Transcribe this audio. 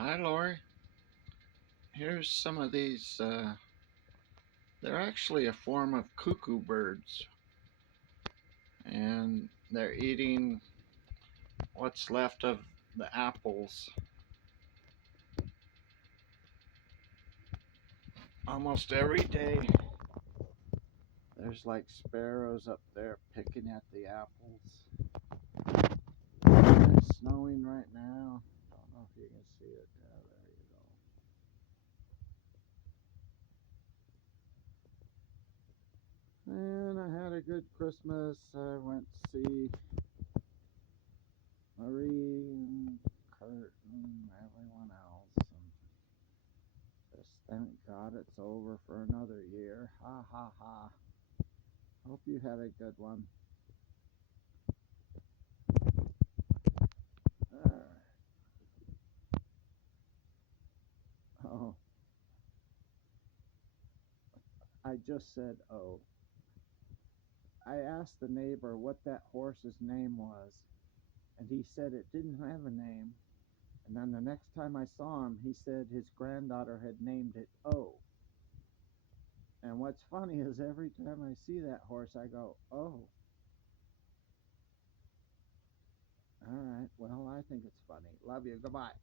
Hi, Lori. Here's some of these. They're actually a form of cuckoo birds, and they're eating what's left of the apples. Almost every day, there's like sparrows up there picking at the apples. It's snowing right now. Don't know if you can see it. Yeah, there you go. And I had a good Christmas. I went to see Marie and Kurt and everyone else. And just thank God it's over for another year. Ha ha ha. Hope you had a good one. Alright. Oh, I just said oh. I asked the neighbor what that horse's name was, and he said it didn't have a name. And then the next time I saw him, he said his granddaughter had named it O. And what's funny is every time I see that horse, I go, oh. All right. Well, I think it's funny. Love you. Goodbye.